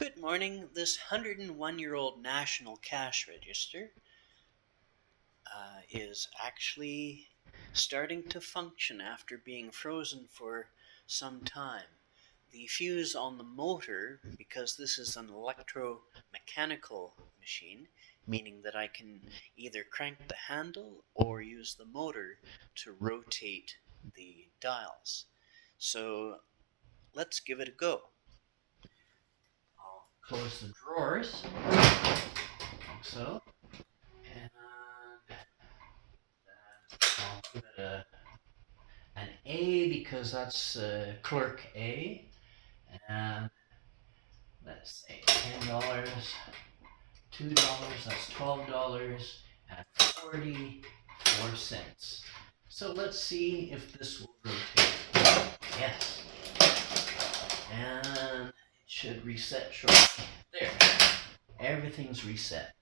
Good morning. This 101-year-old National Cash Register is actually starting to function after being frozen for some time. The fuse on the motor, because this is an electromechanical machine, meaning that I can either crank the handle or use the motor to rotate the dials. So let's give it a go. I'll close the drawers, like so, and I'll give it an A because that's clerk A, and let's say $10, $2, that's $12, and 44 cents. So let's see if this will rotate. Yes, and it should reset shortly. There, everything's reset.